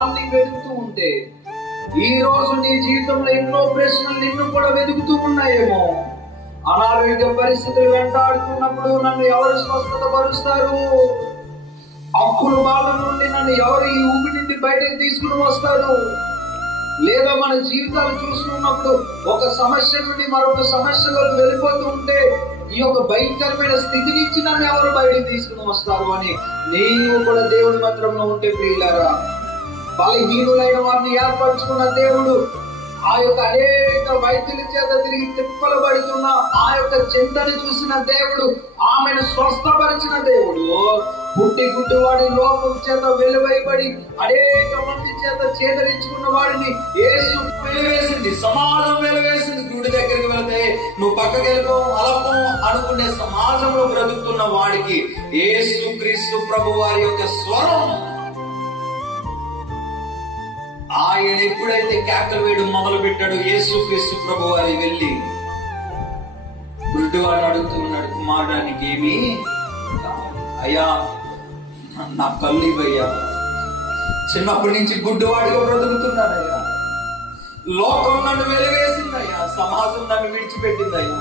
వెతుకుతూ ఉంటే ఈ రోజు నీ జీవితంలో ఎన్నో ప్రశ్నలు నిన్ను కూడా వెతుకుతూ ఉన్నాయేమో. అనారోగ్య పరిస్థితులు వెంటాడుతున్నప్పుడు నన్ను ఎవరు స్వస్థత పరుస్తారు? అప్పుల బాధ నుండి నన్ను ఎవరు ఈ ఊపి నుండి బయటకు తీసుకుని వస్తారు? లేదా మన జీవితాలు చూసుకున్నప్పుడు ఒక సమస్య నుండి మరొక సమస్యలోకి వెళ్ళిపోతూ ఉంటే ఈ యొక్క భయంకరమైన స్థితి నుంచి నన్ను ఎవరు బయటకు తీసుకుని వస్తారు అని నీవు కూడా దేవుని మంత్రంలో ఉంటే ప్రియులారా, బలహీనులైన వారిని ఏర్పరచుకున్న దేవుడు ఆ యొక్క అనేక వైద్యుల చేత తిరిగి తిప్పలు పడుతున్న ఆ యొక్క చింతను చూసిన దేవుడు, ఆమెను స్వస్థపరిచిన దేవుడు, పుట్టి గుడ్డివాడి లోకం చేత వెలువైబడి అనేక మంది చేత చేదరించుకున్న వాడిని యేసు వెలువేసింది, సమాజం వెలువేసింది. గుడి దగ్గరికి వెళితే నువ్వు పక్కకి వెళ్ళిపో అలపం అనుకునే సమాజంలో బ్రతుకుతున్న వాడికి యేసు క్రీస్తు ప్రభు వారి యొక్క స్వరం, ఆయన ఎప్పుడైతే కేకలు వేయడం మొదలు పెట్టాడు, యేసు క్రీస్తు ప్రభు వారి వెళ్ళి గుడ్డివాడిని అడుగుతున్నాడు, కుమారుడానికి ఏమి అయ్యా, నా కళ్ళు ఇవ్వయ్యా. చిన్నప్పటి నుంచి గుడ్డివాడిగా బ్రతుకుతున్నాడయ్యా, లోకం నన్ను వెలువేసిందయ్యా, సమాజం నన్ను విడిచిపెట్టిందయ్యా,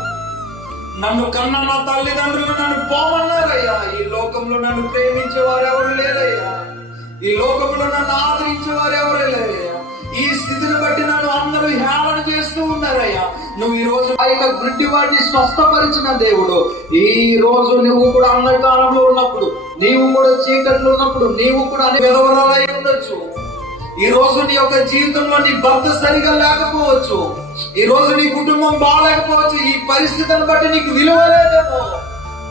నన్ను కన్న నా తల్లిదండ్రులు నన్ను పోమన్నారయ్యా, ఈ లోకంలో నన్ను ప్రేమించే వారు ఎవరు లేరయ్యా, ఈ లోకంలో నన్ను ఆదరించే వారు ఎవరు లేరయ్యా, ఈ స్థితిని బట్టి నన్ను అందరూ హేళన చేస్తూ ఉన్నారయ్యా. నువ్వు ఈ రోజు ఆ యొక్క గుడ్డివాడిని స్వస్థపరిచిన దేవుడు, ఈ రోజు నువ్వు కూడా అంధకారంలో ఉన్నప్పుడు, నీవు కూడా చీకట్లో ఉన్నప్పుడు, నీవు కూడా విధవరాలై ఉండొచ్చు. ఈ రోజు నీ యొక్క జీవితంలో నీ భర్త సరిగా లేకపోవచ్చు, ఈ రోజు నీ కుటుంబం బాగాలేకపోవచ్చు, ఈ పరిస్థితిని బట్టి నీకు విలువ లేదేమో,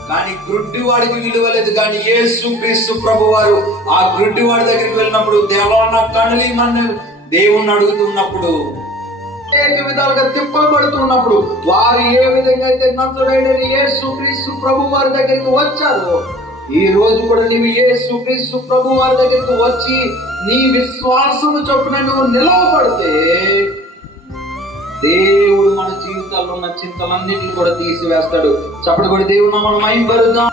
కానీ గుడ్డివాడికి విలువ లేదు. కానీ యేసు క్రీస్తు ప్రభు వారు ఆ గుడ్డివాడి దగ్గరికి వెళ్ళినప్పుడు, దేవా నా కన్నులు ఇమ్మని దేవుణ్ణి అడుగుతున్నప్పుడు, అనేక విధాలుగా తిప్పలు పడుతున్నప్పుడు, వారు ఏ విధంగా అయితే నజరేయుడైన యేసు క్రీస్తు ప్రభు వారి దగ్గరికి వచ్చారు, ఈ రోజు కూడా నీవు యేసు క్రీస్తు ప్రభు వారి దగ్గరికి వచ్చి నీ విశ్వాసము చొప్పున నువ్వు నిలవబడితే దేవుడు మన జీవితాల్లో ఉన్న చింతలన్నింటినీ కూడా తీసివేస్తాడు. చప్పటి కూడా దేవుడు మనం మహిమపరుద్దాం.